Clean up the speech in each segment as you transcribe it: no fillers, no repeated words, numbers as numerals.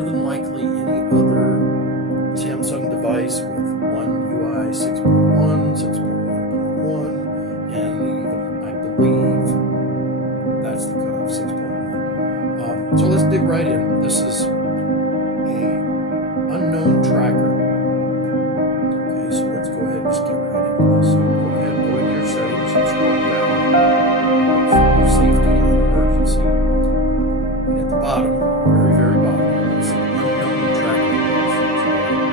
more than likely any other Samsung device with one UI 6.1, 6.1.1, and even, I believe, that's the cutoff, 6.1. So let's dig right in. This is a unknown tracker. Okay, so let's go ahead and just get right into this. So go ahead and go into your settings and scroll down for safety and emergency. And at the bottom, very, very bottom, you'll see unknown tracker. So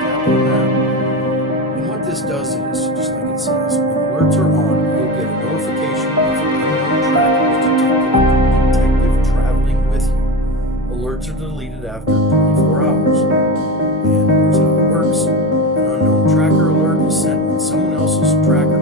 tap on that. And what this does is, just like it says, when alerts are on, you'll get a notification if an unknown tracker is detective traveling with you. Alerts are deleted after 24 hours. And here's how it works. An unknown tracker alert is sent when someone else's tracker